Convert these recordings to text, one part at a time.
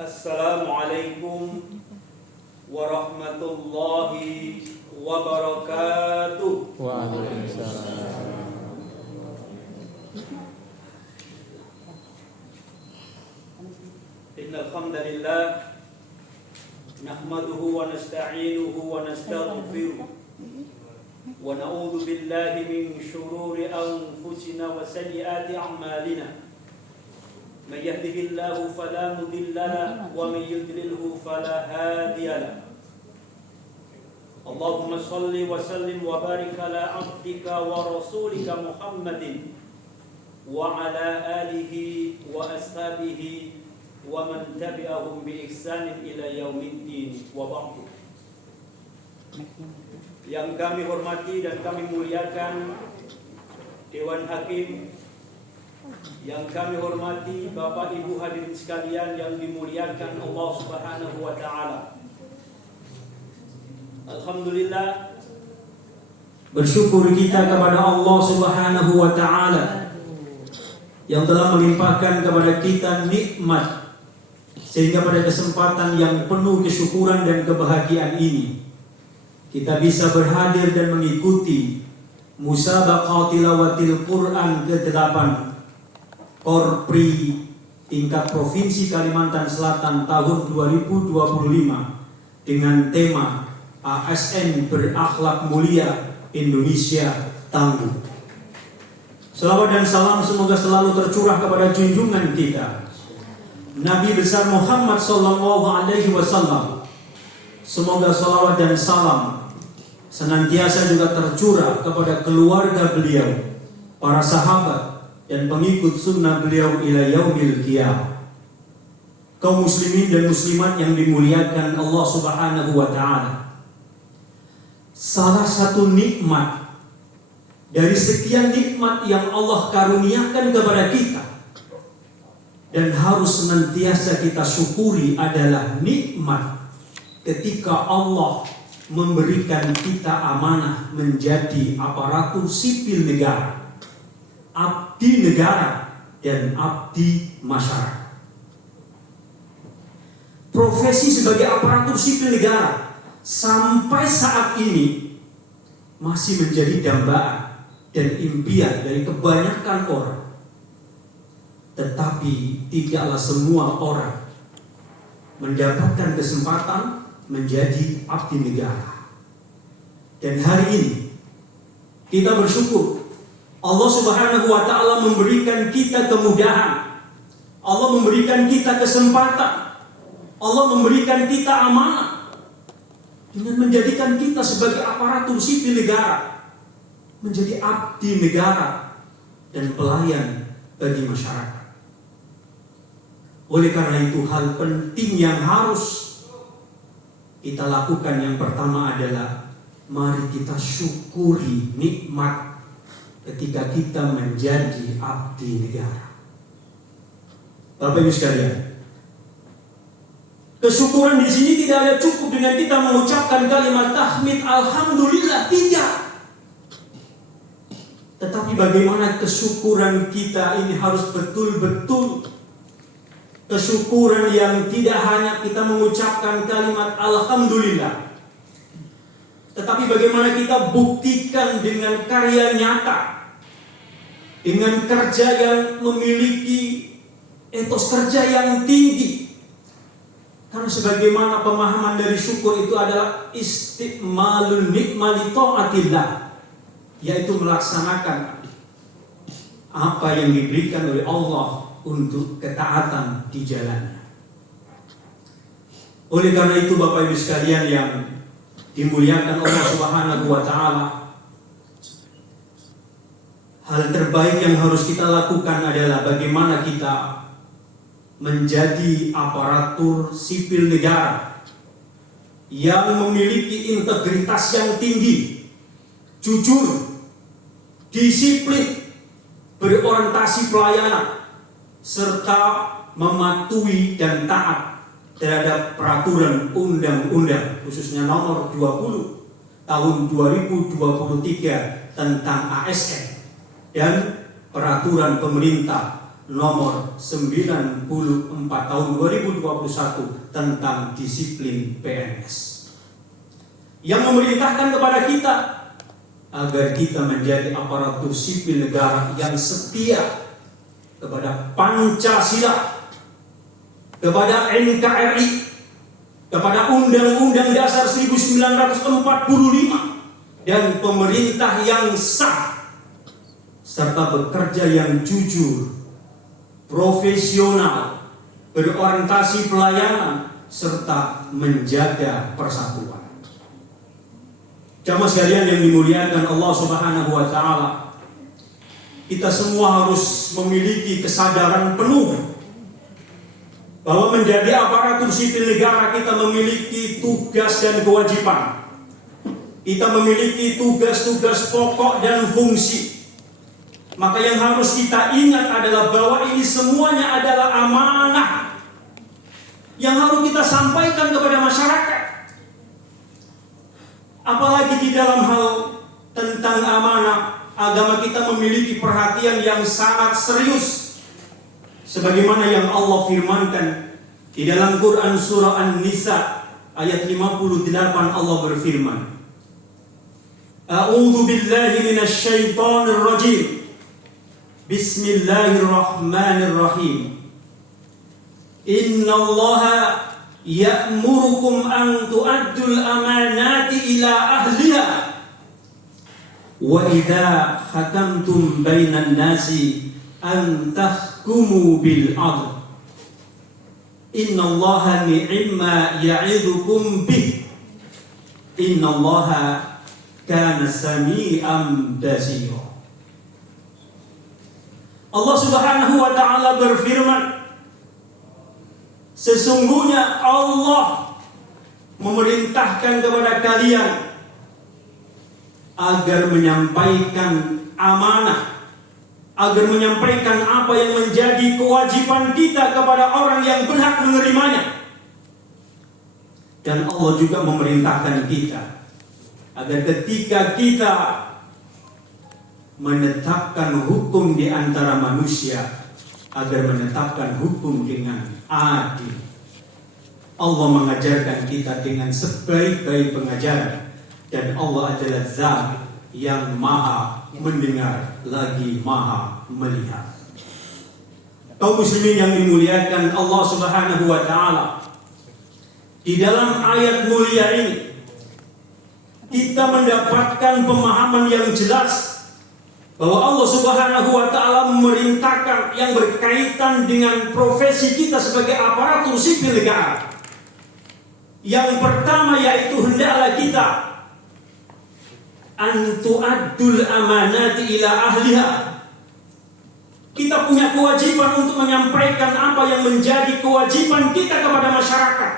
Assalamualaikum warahmatullahi wabarakatuh. Waalaikumsalam. Innal hamdalillah nahmaduhu wa nasta'inuhu wa nastaghfiruh wa na'udzu billahi min shururi anfusina wa sayyiati a'malina. من يهده الله فلا مضل له ومن يضلله فلا هادي له. اللهم صل وسلم وبارك على عبدك ورسولك محمد وعلى آله وأصحابه ومن تبعهم بإحسان إلى يوم الدين وبعد. Yang kami hormati dan kami muliakan Dewan Hakim, yang kami hormati Bapak Ibu hadirin sekalian yang dimuliakan Allah Subhanahu wa taala. Alhamdulillah, bersyukur kita kepada Allah Subhanahu wa taala yang telah melimpahkan kepada kita nikmat sehingga pada kesempatan yang penuh kesyukuran dan kebahagiaan ini kita bisa berhadir dan mengikuti musabaqah tilawatil Quran ke-8 Korpri tingkat Provinsi Kalimantan Selatan tahun 2025 dengan tema ASN Berakhlak Mulia Indonesia Tangguh. Selawat dan salam semoga selalu tercurah kepada junjungan kita Nabi besar Muhammad sallallahu alaihi wasallam. Semoga selawat dan salam senantiasa juga tercurah kepada keluarga beliau, para sahabat dan pengikut sunnah beliau ila yaumil qiyamah. Kaum muslimin dan muslimat yang dimuliakan Allah Subhanahu wa taala, salah satu nikmat dari sekian nikmat yang Allah karuniakan kepada kita dan harus senantiasa kita syukuri adalah nikmat ketika Allah memberikan kita amanah menjadi aparatur sipil negara, abdi negara dan abdi masyarakat. Profesi sebagai aparatur sipil negara sampai saat ini masih menjadi dambaan dan impian dari kebanyakan orang. Tetapi tidaklah semua orang mendapatkan kesempatan menjadi abdi negara. Dan hari ini kita bersyukur Allah Subhanahu wa taala memberikan kita kemudahan. Allah memberikan kita kesempatan. Allah memberikan kita amanah dengan menjadikan kita sebagai aparatur sipil negara, menjadi abdi negara dan pelayan bagi masyarakat. Oleh karena itu, hal penting yang harus kita lakukan yang pertama adalah mari kita syukuri nikmat ketika kita menjadi abdi negara. Bapak Ibu sekalian, kesyukuran di sini tidak ada cukup dengan kita mengucapkan kalimat tahmid alhamdulillah, tidak. Tetapi bagaimana kesyukuran kita ini harus betul-betul kesyukuran yang tidak hanya kita mengucapkan kalimat alhamdulillah, tetapi bagaimana kita buktikan dengan karya nyata, dengan kerja yang memiliki etos kerja yang tinggi. Karena sebagaimana pemahaman dari syukur itu adalah istiqmalun nikmati taatillah, yaitu melaksanakan apa yang diberikan oleh Allah untuk ketaatan di jalannya. Oleh karena itu Bapak Ibu sekalian yang dimuliakan Allah Subhanahu wa taala, hal terbaik yang harus kita lakukan adalah bagaimana kita menjadi aparatur sipil negara yang memiliki integritas yang tinggi, jujur, disiplin, berorientasi pelayanan, serta mematuhi dan taat terhadap peraturan undang-undang khususnya nomor 20 tahun 2023 tentang ASN dan peraturan pemerintah nomor 94 tahun 2021 tentang disiplin PNS, yang memerintahkan kepada kita agar kita menjadi aparatur sipil negara yang setia kepada Pancasila, kepada NKRI, kepada Undang-Undang Dasar 1945 dan pemerintah yang sah, serta bekerja yang jujur, profesional, berorientasi pelayanan, serta menjaga persatuan. Jamaah sekalian yang dimuliakan Allah Subhanahu wa taala, kita semua harus memiliki kesadaran penuh bahwa menjadi aparatur sipil negara kita memiliki tugas dan kewajiban. Kita memiliki tugas-tugas pokok dan fungsi. Maka yang harus kita ingat adalah bahwa ini semuanya adalah amanah yang harus kita sampaikan kepada masyarakat. Apalagi di dalam hal tentang amanah, agama kita memiliki perhatian yang sangat serius. Sebagaimana yang Allah firmankan di dalam Quran surah An-Nisa ayat 58, Allah berfirman, A'udzu billahi minasy syaithanir rajim. Bismillahirrahmanirrahim. Innallaha ya'murukum an tu'addul amanati ila ahliha wa idza hakamtum bainan nasi an tahkumu bil 'adl. Innallaha ni'ma ya'idukum bih. Innallaha kana sami'an basira. Allah Subhanahu wa taala berfirman, sesungguhnya Allah memerintahkan kepada kalian agar menyampaikan amanah, agar menyampaikan apa yang menjadi kewajiban kita kepada orang yang berhak menerimanya. Dan Allah juga memerintahkan kita agar ketika kita menetapkan hukum di antara manusia, agar menetapkan hukum dengan adil. Allah mengajarkan kita dengan sebaik-baik pengajaran, dan Allah adalah Zat yang maha mendengar lagi maha melihat. Kaum muslimin yang dimuliakan Allah Subhanahu wa taala, di dalam ayat mulia ini kita mendapatkan pemahaman yang jelas bahwa Allah Subhanahu wa taala memerintahkan yang berkaitan dengan profesi kita sebagai aparatur sipil negara. Yang pertama yaitu hendaklah kita an tu'addul amanati ila ahliha. Kita punya kewajiban untuk menyampaikan apa yang menjadi kewajiban kita kepada masyarakat.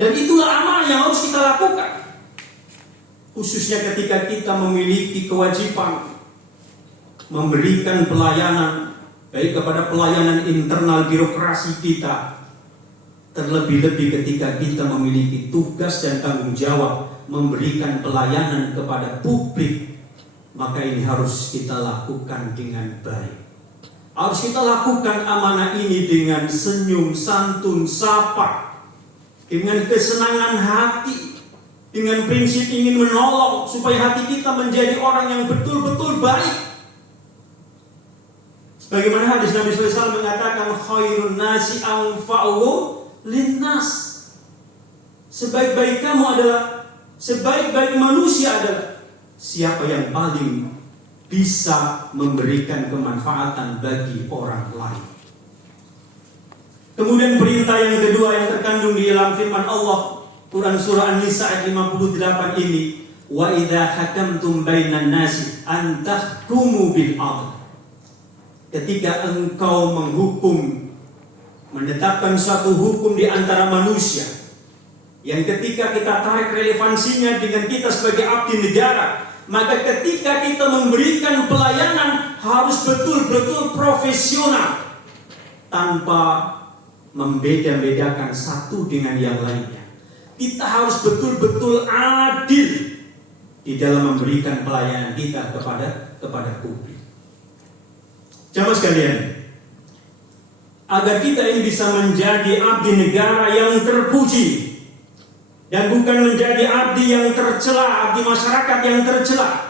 Dan itulah amanah yang harus kita lakukan. Khususnya ketika kita memiliki kewajiban memberikan pelayanan, baik kepada pelayanan internal birokrasi kita, terlebih-lebih ketika kita memiliki tugas dan tanggung jawab memberikan pelayanan kepada publik, maka ini harus kita lakukan dengan baik. Harus kita lakukan amanah ini dengan senyum, santun, sapa, dengan kesenangan hati, dengan prinsip ingin menolong supaya hati kita menjadi orang yang betul-betul baik. Bagaimana hadis Nabi SAW mengatakan khairun nasi anfa'uhum linnas. Sebaik-baik kamu adalah, sebaik-baik manusia adalah siapa yang paling bisa memberikan kemanfaatan bagi orang lain. Kemudian perintah yang kedua yang terkandung di dalam firman Allah Quran surah An-Nisa ayat 58 ini, wa idza hakamtum bainan nasi an tahkumu bil 'adl. Ketika engkau menghukum, menetapkan suatu hukum di antara manusia, yang ketika kita tarik relevansinya dengan kita sebagai abdi negara, maka ketika kita memberikan pelayanan harus betul-betul profesional, tanpa membeda-bedakan satu dengan yang lainnya. Kita harus betul-betul adil di dalam memberikan pelayanan kita kepada publik. Jamaah sekalian, agar kita ini bisa menjadi abdi negara yang terpuji dan bukan menjadi abdi yang tercela, abdi masyarakat yang tercela.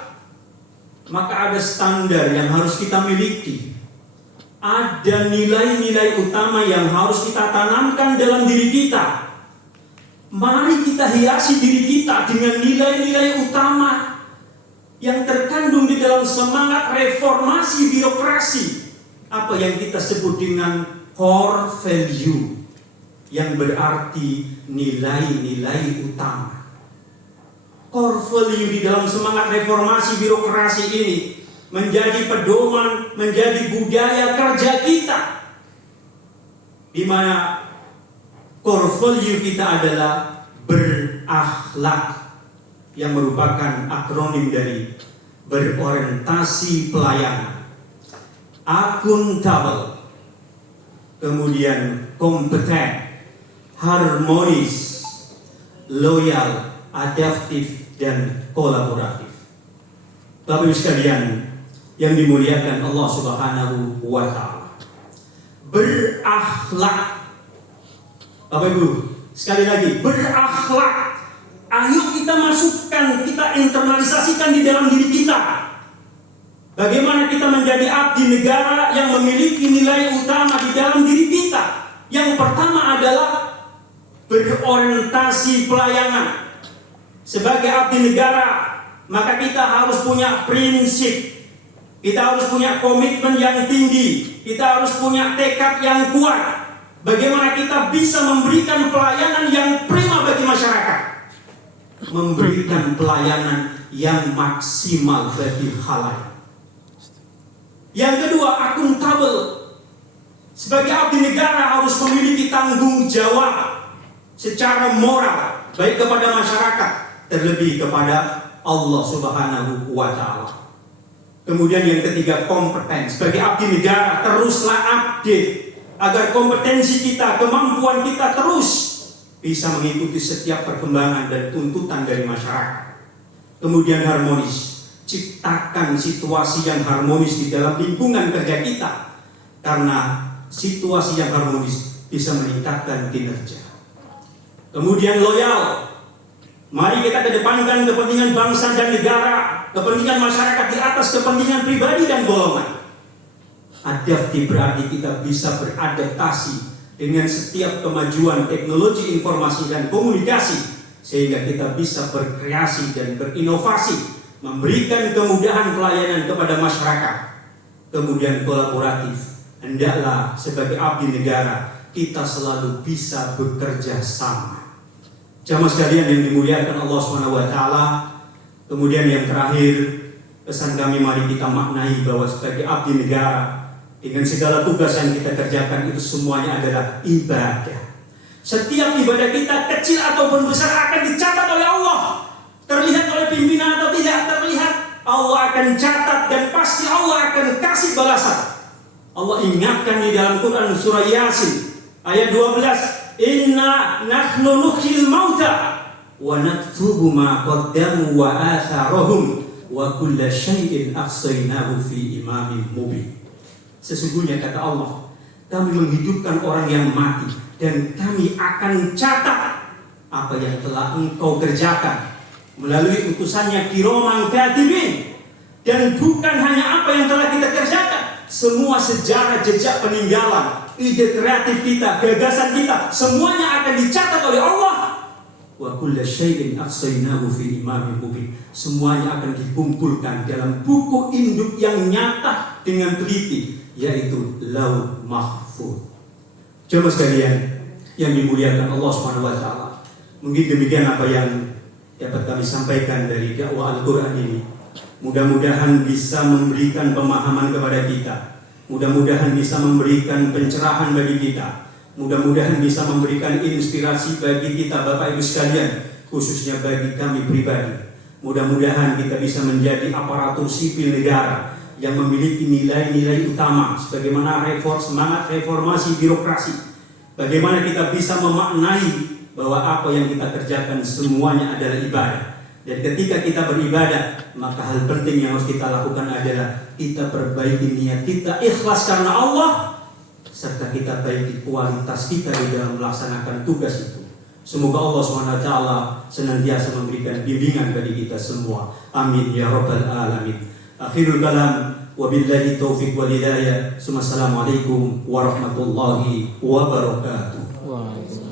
Maka ada standar yang harus kita miliki. Ada nilai-nilai utama yang harus kita tanamkan dalam diri kita. Mari kita hiasi diri kita dengan nilai-nilai utama yang terkandung di dalam semangat reformasi birokrasi. Apa yang kita sebut dengan core value, yang berarti nilai-nilai utama. Core value di dalam semangat reformasi birokrasi ini menjadi pedoman, menjadi budaya kerja kita, di mana core value kita adalah berakhlak, yang merupakan akronim dari berorientasi pelayanan, akuntabel, kemudian kompeten, harmonis, loyal, adaptif, dan kolaboratif. Bapak Ibu sekalian yang dimuliakan Allah Subhanahu wa Ta'ala, berakhlak. Bapak Ibu, sekali lagi, berakhlak. Ayo kita masukkan, kita internalisasikan di dalam diri kita. Bagaimana kita menjadi abdi negara yang memiliki nilai utama di dalam diri kita. Yang pertama adalah berorientasi pelayanan. Sebagai abdi negara, maka kita harus punya prinsip. Kita harus punya komitmen yang tinggi. Kita harus punya tekad yang kuat. Bagaimana kita bisa memberikan pelayanan yang prima bagi masyarakat, memberikan pelayanan yang maksimal bagi khalayak. Yang kedua, akuntabel. Sebagai abdi negara harus memiliki tanggung jawab secara moral, baik kepada masyarakat, terlebih kepada Allah Subhanahu wa Ta'ala. Kemudian yang ketiga, kompeten. Sebagai abdi negara, teruslah update agar kompetensi kita, kemampuan kita terus bisa mengikuti setiap perkembangan dan tuntutan dari masyarakat. Kemudian harmonis. Ciptakan situasi yang harmonis di dalam lingkungan kerja kita, karena situasi yang harmonis bisa meningkatkan kinerja. Kemudian loyal. Mari kita kedepankan kepentingan bangsa dan negara, kepentingan masyarakat di atas kepentingan pribadi dan golongan. Adaptif berarti kita bisa beradaptasi dengan setiap kemajuan teknologi informasi dan komunikasi, sehingga kita bisa berkreasi dan berinovasi, memberikan kemudahan pelayanan kepada masyarakat. Kemudian kolaboratif. Hendaklah sebagai abdi negara kita selalu bisa bekerja sama. Jamaah sekalian yang dimuliakan Allah SWT. Kemudian yang terakhir, pesan kami, mari kita maknai bahwa sebagai abdi negara, dengan segala tugas yang kita kerjakan itu semuanya adalah ibadah. Setiap ibadah kita, kecil ataupun besar, akan dicatat oleh Allah. Terlihat oleh pimpinan atau tidak terlihat, Allah akan catat dan pasti Allah akan kasih balasan. Allah ingatkan di dalam Quran surah Yasin ayat 12, Inna nahnu nuhyil mauta wa naktubu ma qaddamu wa atharahum wa kulla syai'in ahsaynahu fi imamin mubin. Sesungguhnya kata Allah, kami menghidupkan orang yang mati dan kami akan catat apa yang telah engkau kerjakan melalui utusannya kiraman katibin. Dan bukan hanya apa yang telah kita kerjakan, semua sejarah jejak peninggalan, ide kreatif kita, gagasan kita, semuanya akan dicatat oleh Allah. Wa kulla syai'in ahsaynahu fi imamin mubin. Semuanya akan dikumpulkan dalam buku induk yang nyata dengan teliti, yaitu Lauh Mahfuz. Jemaah sekalian yang dimuliakan Allah SWT, mungkin demikian apa yang dapat kami sampaikan dari dakwah Al-Quran ini. Mudah-mudahan bisa memberikan pemahaman kepada kita, mudah-mudahan bisa memberikan pencerahan bagi kita, mudah-mudahan bisa memberikan inspirasi bagi kita Bapak Ibu sekalian, khususnya bagi kami pribadi. Mudah-mudahan kita bisa menjadi aparatur sipil negara yang memiliki nilai-nilai utama, sebagaimana semangat reformasi birokrasi. Bagaimana kita bisa memaknai bahwa apa yang kita kerjakan semuanya adalah ibadah. Dan ketika kita beribadah, maka hal penting yang harus kita lakukan adalah kita perbaiki niat kita, ikhlas karena Allah. serta kita baiki kualitas kita di dalam melaksanakan tugas itu. Semoga Allah SWT senantiasa memberikan bimbingan bagi kita semua. Amin ya rabbal alamin. Akhirul kalam, wabillahi taufiq wal hidayah. Assalamualaikum warahmatullahi wabarakatuh. Waalaikumsalam.